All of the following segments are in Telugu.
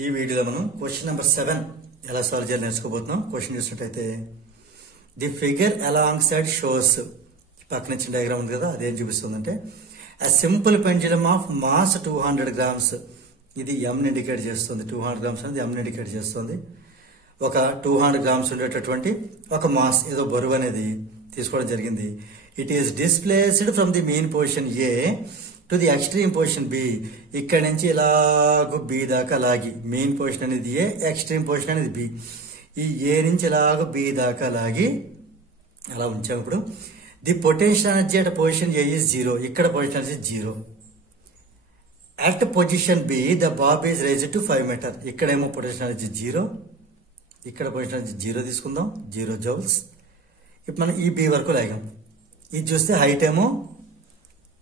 ఈ వీడియోలో మనం క్వశ్చన్ నెంబర్ 7 ఎలా సాల్వ్ చేయాలి నేర్చుకోబోతున్నాం. క్వశ్చన్ చూసినట్టయితే the figure along side shows పక్కన ఇచ్చిన డయాగ్రామ్ ఉంది కదా, అదేం చూపిస్తుందంటే a simple pendulum of mass 200 grams. ఇది m ని ఇండికేట్ చేస్తుంది. 200 గ్రామ్స్ అనేది m ని ఇండికేట్ చేస్తుంది. ఒక 200 గ్రామ్స్ ఉండేటటువంటి ఒక మాస్ ఏదో బరువు అనేది తీసుకోవడం జరిగింది. It is displaced from the main position A to the extreme position B. ఇక్కడ నుంచి ఇలాగ బి దాకా లాగి, మెయిన్ పొజిషన్ అనేది ఏ, ఎక్స్ట్రీమ్ పొజిషన్ అనేది బి. ఈ ఏ నుంచి ఇలాగ బి దాకా లాగి అలా ఉంచాం. ఇప్పుడు the potential energy at position A is 0. ఇక్కడ position energy 0. At position B the bob is raised to 5 meter. ఇక్కడేమో పొటెన్షియల్ ఎనర్జీ 0, ఇక్కడ పొజిషన్ ఎనర్జీ 0 తీసుకుందాం, 0 జౌల్స్. ఇప్పుడు మనం ఈ బి వరకు లాగాం. ఇది చూస్తే హైట్ ఏమో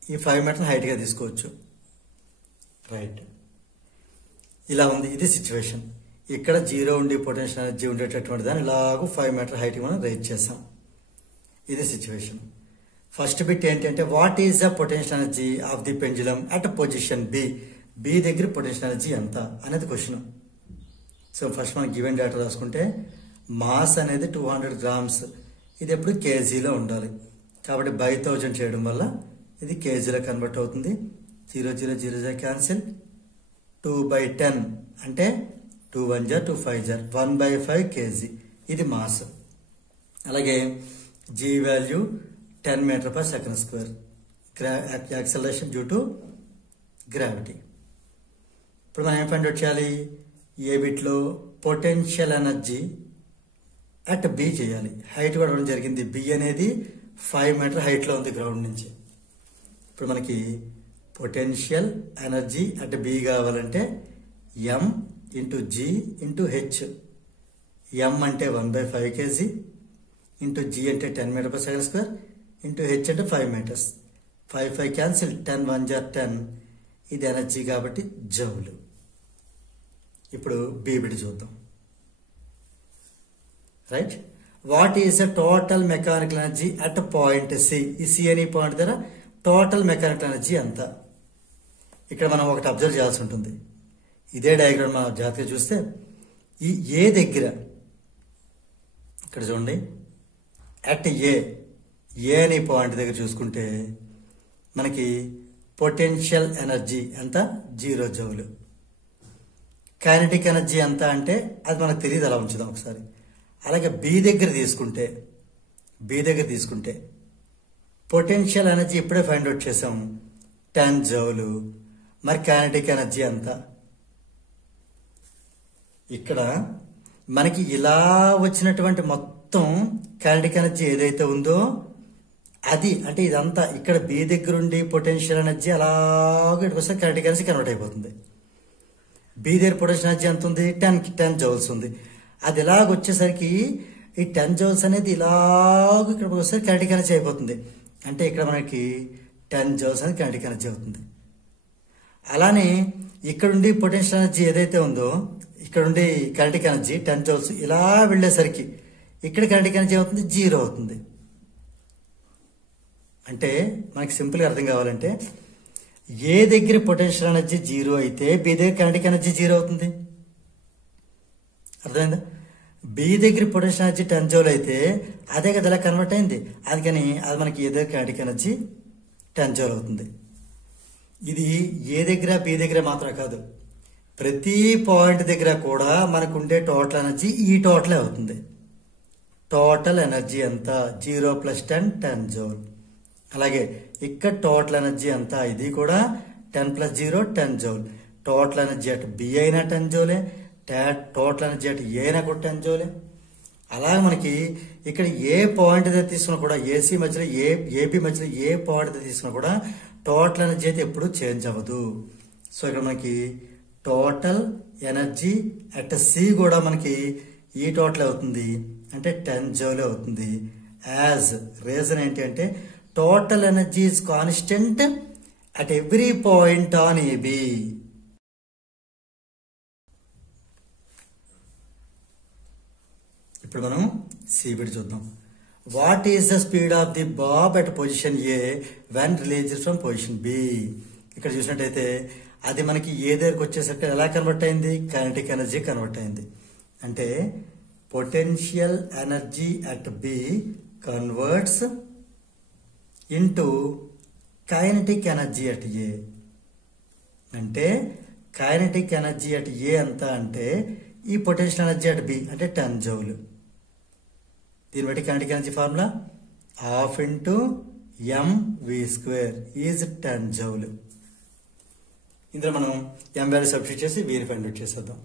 ఈ 5 మీటర్ హైట్ గా తీసుకోవచ్చు. రైట్, ఇలా ఉంది. ఇది సిచ్యువేషన్. ఇక్కడ 0 ఉండి పొటెన్షియల్ ఎనర్జీ ఉండేటటువంటి దాన్ని ఇలాగూ 5 మీటర్ హైట్ మనం రైజ్ చేసాం. ఇది సిచ్యువేషన్. ఫస్ట్ బిట్ ఏంటంటే what is the potential energy of the pendulum at position B. B దగ్గర పొటెన్షియల్ ఎనర్జీ ఎంత అనేది క్వశ్చన్. సో ఫస్ట్ మనం గివెన్ డేటా రాసుకుంటే మాస్ అనేది 200 గ్రామ్స్. ఇది ఎప్పుడు కేజీలో ఉండాలి కాబట్టి బై 1000 చేయడం వల్ల ఇది కేజీలో కన్వర్ట్ అవుతుంది. 0 0 0 0 క్యాన్సిల్. 2/10 అంటే 2 1 జా 2 5 జా 1/5 కేజీ. ఇది మాస్. అలాగే G value 10 meter per second square. Acceleration due to gravity. ఇప్పుడు మనం ఏం ఫైండ్ అవుట్ చేయాలి? ఏ బిట్లో పొటెన్షియల్ ఎనర్జీ అట్ బి చేయాలి. హైట్ కూడా ఇవ్వడం జరిగింది. బి అనేది 5 మీటర్ హైట్లో ఉంది గ్రౌండ్ నుంచి. ఇప్పుడు మనకి పొటెన్షియల్ ఎనర్జీ అట్ బి కావాలంటే M into G into H. M అంటే 1/5 కేజీ ఇంటూ జీ అంటే 10 meter per second square into H అంటే 5 మీటర్స్. 5 5 క్యాన్సిల్. 10 1 జా 10. ఇది ఎనర్జీ కాబట్టి జౌలు. ఇప్పుడు బి బిట్ చూద్దాం. Right, what is the total mechanical energy at point C. ఈ సి అనే పాయింట్ దగ్గర టోటల్ మెకానికల్ ఎనర్జీ ఎంత? ఇక్కడ మనం ఒకటి అబ్జర్వ్ చేయాల్సి ఉంటుంది. ఇదే డయాగ్రామ్ మనం జాగ్రత్తగా చూస్తే ఈ ఏ దగ్గర ఇక్కడ చూడండి, అట్ ఏ అనే పాయింట్ దగ్గర చూసుకుంటే మనకి పొటెన్షియల్ ఎనర్జీ ఎంత? 0 జౌలు. కైనెటిక్ ఎనర్జీ ఎంత అంటే అది మనకు తెలియదు, అలా ఉంచుదాం ఒకసారి. అలాగే బి దగ్గర తీసుకుంటే పొటెన్షియల్ ఎనర్జీ ఇప్పుడే ఫైండ్ అవుట్ చేసాము, 10 జౌలు. మరి కైనెటిక్ ఎనర్జీ ఎంత? ఇక్కడ మనకి ఇలా వచ్చినటువంటి మొత్తం కైనెటిక్ ఎనర్జీ ఏదైతే ఉందో అది, అంటే ఇదంతా ఇక్కడ బి దగ్గర ఉండి పొటెన్షియల్ ఎనర్జీ అలాగే ఇక్కడికి వస్తే కైనెటిక్ ఎనర్జీ కన్వర్ట్ అయిపోతుంది. బి దగ్గర పొటెన్షియల్ ఎనర్జీ ఎంత ఉంది? 10 జౌల్స్ ఉంది. అది ఇలాగ వచ్చేసరికి ఈ 10 జౌల్స్ అనేది ఇలాగ ఇక్కడికి వస్తే కైనెటిక్ ఎనర్జీ అయిపోతుంది. అంటే ఇక్కడ మనకి 10 జౌల్స్ అనేది కైనెటిక్ ఎనర్జీ అవుతుంది. అలానే ఇక్కడుండి పొటెన్షియల్ ఎనర్జీ ఏదైతే ఉందో, ఇక్కడుండి కైనెటిక్ ఎనర్జీ 10 జౌల్స్ ఇలా వెళ్ళేసరికి ఇక్కడ కైనెటిక్ ఎనర్జీ అవుతుంది 0 అవుతుంది. అంటే మనకి సింపుల్గా అర్థం కావాలంటే ఏ దగ్గర పొటెన్షియల్ ఎనర్జీ 0 అయితే బి దగ్గర కైనెటిక్ ఎనర్జీ 0 అవుతుంది. అర్థమైందా? బి దగ్గర పొటెన్షియల్ ఎనర్జీ 10 జౌల్ అయితే అదే కదా ఇలా కన్వర్ట్ అయింది. అందుకని అది మనకి ఏ దగ్గర కైనెటిక్ ఎనర్జీ 10 జౌల్ అవుతుంది. ఇది ఏ దగ్గర బి దగ్గర మాత్రం కాదు, ప్రతి పాయింట్ దగ్గర కూడా మనకు ఉండే టోటల్ ఎనర్జీ ఈ టోటలే అవుతుంది. టోటల్ ఎనర్జీ ఎంత? 0 + 10 10 జౌల్. అలాగే ఇక్కడ టోటల్ ఎనర్జీ ఎంత? ఇది కూడా 10 + 0 10 జౌల్. టోటల్ ఎనర్జీ అటు బి అయినా 10 జౌలే, టోటల్ ఎనర్జీ అటు ఏ అయినా కూడా 10 జౌలే. అలాగే మనకి ఇక్కడ ఏ పాయింట్ దగ్గర తీసుకున్నా కూడా, ఏసీ మధ్యలో ఏబి మధ్యలో ఏ పాయింట్ దగ్గర తీసుకున్నా కూడా టోటల్ ఎనర్జీ అయితే ఎప్పుడు చేంజ్ అవ్వదు. సో ఇక్కడ మనకి టోటల్ ఎనర్జీ అట్ సి కూడా మనకి ఈ టోటల్ అవుతుంది, అంటే 10 జౌలే అవుతుంది. యాజ్ రీజన్ ఏంటి అంటే total energy is constant at every point on AB. ఇప్పుడు మనం సి బిట్ చూద్దాం. What is the speed of the bob at position A when released from position B. ఇక్కడ చూసినట్టయితే అది మనకి ఏ దగ్గరకు వచ్చేసరికి ఎలా కన్వర్ట్ అయింది, కైనెటిక్ ఎనర్జీ కన్వర్ట్ అయింది. అంటే potential energy at B converts into kinetic energy at A. అంటే కైనెటిక్ ఎనర్జీ అట్ ఏ ఎంత అంటే ఈ పొటెన్షియల్ ఎనర్జీ అట్ బి అంటే 10 జౌల్. దీన్ని బట్టి kinetic energy formula ½ into mv² is 10 joule. ఇందులో మనం m వాల్యూ సబ్స్టిట్యూట్ చేసి వీని ఫైండ్ అవుట్ చేసేద్దాం.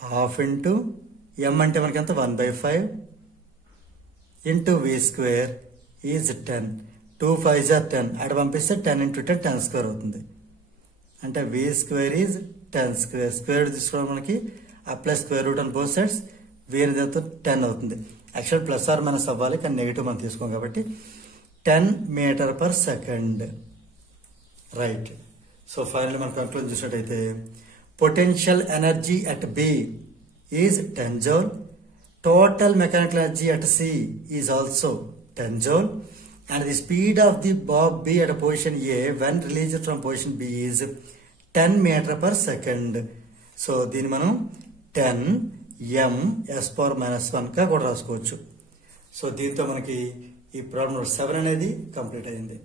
½ ఇంటూ m అంటే మనకి ఎంత 1/5 ఇంటూ v² ఈజ్ 10. 2 5 are 10. అక్కడ పంపిస్తే 10 into 10 10² అవుతుంది. అంటే v² ఈజ్ 10². స్క్వేర్ రూట్ తీసుకోవడం మనకి ఆ plus square root on both sides వేరే దాంతో 10 అవుతుంది. యాక్చువల్ ప్లస్ ఆర్ మైనస్ అవ్వాలి, కానీ నెగిటివ్ మనం తీసుకోం కాబట్టి 10 m/s. రైట్. సో ఫైనల్ మనం కంక్లూజన్ చూసినట్టయితే potential energy at B is 10 joule. Total mechanical energy at C is also 10 joule. And the speed of the bob B at a position A when released from position B is 10 m/s. So దీన్ని మనం 10 m⁻⁻⁻1 గా కూడా రాసుకోవచ్చు. సో దీంతో మనకి ఈ ప్రాబ్లం 7 అనేది కంప్లీట్ అయింది.